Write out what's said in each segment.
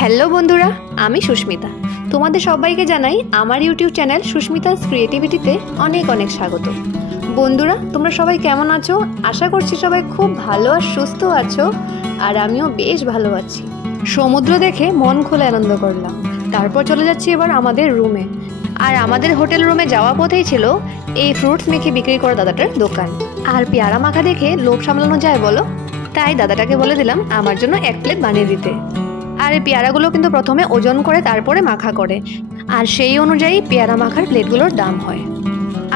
Hello বন্ধুরা, আমি সুস্মিতা। তোমাদের সবাইকে জানাই আমার ইউটিউব চ্যানেল সুস্মিতাস ক্রিয়েটিভিটিতে অনেক অনেক স্বাগত। বন্ধুরা, তোমরা সবাই কেমন আছো? আশা করছি সবাই খুব ভালো আর সুস্থ আছো, আর আমিও বেশ ভালো আছি। সমুদ্র দেখে মন খুলে আনন্দ করলাম। তারপর চলে যাচ্ছি এবার আমাদের রুমে। আর আমাদের হোটেল রুমে যাওয়া পথেই ছিল এই ফ্রুটস মেখে বিক্রি করা দাদাটার দোকান। আর পেয়ারা মাখা দেখে লোভ সামলানো যায় বলো, তাই দাদাটাকে বলে দিলাম আমার জন্য 1 প্লেট বানিয়ে দিতে। আর এই পেয়ারাগুলো কিন্তু প্রথমে ওজন করে তারপরে মাখা করে, আর সেই অনুযায়ী পেয়ারা মাখার প্লেটগুলোর দাম হয়।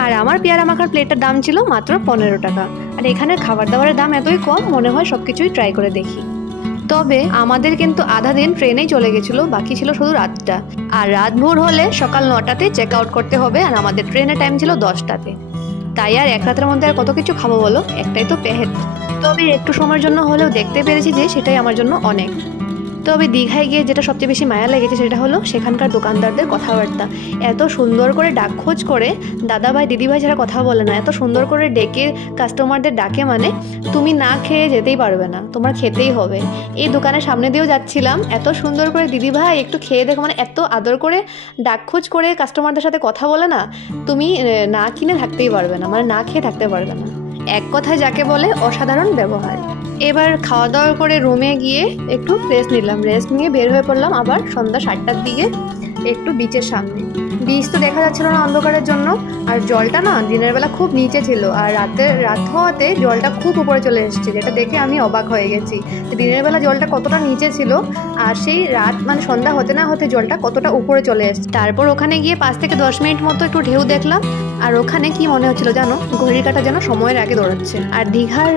আর আমার পেয়ারা মাখার প্লেটটার দাম ছিল মাত্র 15 টাকা। আর এখানের খাবার দাবারের দাম এতই কম, মনে হয় সব কিছুই ট্রাই করে দেখি। তবে আমাদের কিন্তু আধা দিন ট্রেনেই চলে গেছিলো, বাকি ছিল শুধু রাতটা। আর রাত ভোর হলে সকাল 9টাতে চেক আউট করতে হবে, আর আমাদের ট্রেনের টাইম ছিল 10টাতে। তাই আর এক রাতের মধ্যে আর কত কিছু খাবো বলো, একটাই তো পেহেট। তবে একটু সময়ের জন্য হলেও দেখতে পেরেছি যে সেটাই আমার জন্য অনেক। তবে দীঘায় গিয়ে যেটা সবচেয়ে বেশি মায়া লেগেছে সেটা হলো সেখানকার দোকানদারদের কথাবার্তা। এত সুন্দর করে ডাকখোঁজ করে দাদাভাই দিদিভাই যারা কথা বলে না, এত সুন্দর করে ডেকে কাস্টমারদের ডাকে, মানে তুমি না খেয়ে যেতেই পারবে না, তোমার খেতেই হবে। এই দোকানের সামনে দিয়েও যাচ্ছিলাম, এত সুন্দর করে দিদিভাই একটু খেয়ে দেখো, মানে এত আদর করে ডাকখোঁজ করে কাস্টমারদের সাথে কথা বলে না, তুমি না কিনে থাকতেই পারবে না, মানে না খেয়ে থাকতে পারবে না। এক কথায় যাকে বলে অসাধারণ ব্যবহার। এবার খাওয়া দাওয়া করে রুমে গিয়ে একটু রেস্ট নিলাম। রেস্ট নিয়ে বের হয়ে পড়লাম আবার সন্ধ্যা 7টার দিকে একটু বিচের সামনে। বিচ তো দেখা যাচ্ছিল না অন্ধকারের জন্য, আর জলটা না দিনের বেলা খুব নিচে ছিল, আর রাত হওয়াতে জলটা খুব উপরে চলে এসেছে, যেটা দেখে আমি অবাক হয়ে গেছি। দিনের বেলা জলটা কতটা নিচে ছিল, আর সেই রাত মানে সন্ধ্যা হতে না হতে জলটা কতটা উপরে চলে এসেছে। তারপর ওখানে গিয়ে 5 থেকে 10 মিনিট মতো একটু ঢেউ দেখলাম। আর ওখানে কি মনে হচ্ছিল জানো, ঘড়ির কাঁটা যেন সময়ের আগে দৌড়াচ্ছে। আর দীঘার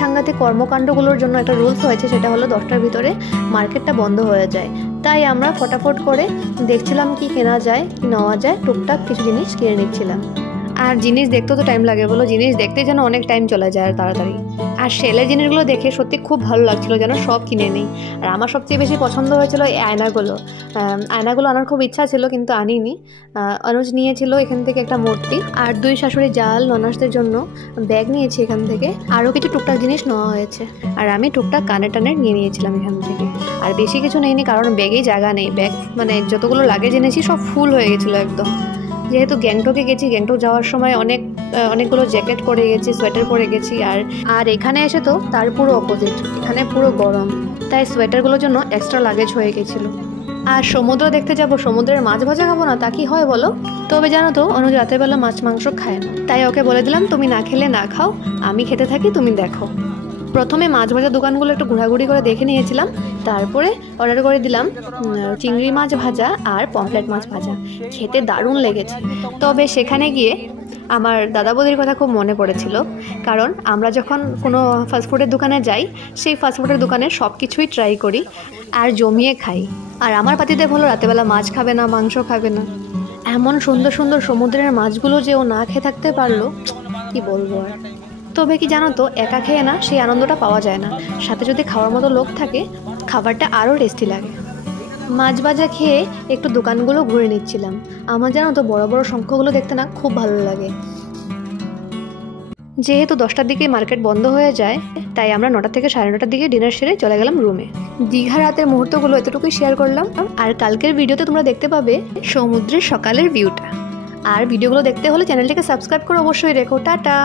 সাংঘাতিক কর্মকাণ্ডগুলোর জন্য একটা রুলস হয়েছে, সেটা হলো 10টার ভিতরে মার্কেটটা বন্ধ হয়ে যায়। তাই আমরা ফটাফট করে দেখছিলাম কি কেনা যায় কি নেওয়া যায়, টুকটাক কিছু জিনিস কিনে নিচ্ছিলাম। আর জিনিস দেখতেও তো টাইম লাগে বলো, জিনিস দেখতে যেন অনেক টাইম চলে যায় আর তাড়াতাড়ি। আর সেলের জিনিসগুলো দেখে সত্যি খুব ভালো লাগছিলো, যেন সব কিনে নিই। আর আমার সবচেয়ে বেশি পছন্দ হয়েছিল এই আয়নাগুলো। আয়নাগুলো আনার খুব ইচ্ছা ছিল কিন্তু আনিনি। অনুজ নিয়েছিল এখান থেকে একটা মূর্তি, আর 2 শাশুড়ি জাল ননাসদের জন্য ব্যাগ নিয়েছি এখান থেকে। আরও কিছু টুকটাক জিনিস নেওয়া হয়েছে, আর আমি টুকটাক কানের টানের নিয়ে নিয়েছিলাম এখান থেকে। আর বেশি কিছু নেইনি, কারণ ব্যাগেই জায়গা নেই। ব্যাগ মানে যতগুলো লাগেজ এনেছি সব ফুল হয়ে গেছিলো একদম। যেহেতু গ্যাংটকে গেছি, গ্যাংটক যাওয়ার সময় অনেকগুলো জ্যাকেট পরে গেছি, সোয়েটার পরে গেছি। আর এখানে এসে তো তার পুরো অপোজিট, এখানে পুরো গরম, তাই সোয়েটারগুলোর জন্য এক্সট্রা লাগেজ হয়ে গেছিলো। আর সমুদ্র দেখতে যাব, সমুদ্রের মাছ ভাজা খাবো না তা কি হয় বলো? তবে জানো তো অনুজ রাতের বেলা মাছ মাংস খায় না, তাই ওকে বলে দিলাম তুমি না খেলে না খাও, আমি খেতে থাকি, তুমি দেখো। প্রথমে মাছ ভাজা দোকানগুলো একটু ঘোরাঘুরি করে দেখে নিয়েছিলাম, তারপরে অর্ডার করে দিলাম চিংড়ি মাছ ভাজা আর পমফ্লেট মাছ ভাজা। খেতে দারুণ লেগেছে। তবে সেখানে গিয়ে আমার দাদা বৌদির কথা খুব মনে পড়েছিল, কারণ আমরা যখন কোনো ফাস্টফুডের দোকানে যাই, সেই ফাস্টফুডের দোকানে সব কিছুই ট্রাই করি আর জমিয়ে খাই। আর আমার পাতিতে হলো রাতেবেলা মাছ খাবে না, মাংস খাবে না। এমন সুন্দর সুন্দর সমুদ্রের মাছগুলো যে ও না খেয়ে থাকতে পারলো, কি বলবো আর। তবে কি জানো তো, একা খেয়ে না সেই আনন্দটা পাওয়া যায় না, সাথে যদি খাওয়ার মতো লোক থাকে খাবারটা আরও টেস্টি লাগে। মাছ ভাজা খেয়ে একটু দোকানগুলো ঘুরে নিচ্ছিলাম। আমার জানো তো বড় বড় সংখ্যাগুলো দেখতে না খুব ভালো লাগে। যেহেতু 10টার দিকে মার্কেট বন্ধ হয়ে যায়, তাই আমরা 9টা থেকে 9:30টার দিকে ডিনার সেরে চলে গেলাম রুমে। দীঘা রাতের মুহূর্তগুলো এতটুকুই শেয়ার করলাম। আর কালকের ভিডিওতে তোমরা দেখতে পাবে সমুদ্রের সকালের ভিউটা। আর ভিডিওগুলো দেখতে হলে চ্যানেলটিকে সাবস্ক্রাইব করে অবশ্যই রেখো। টাটা।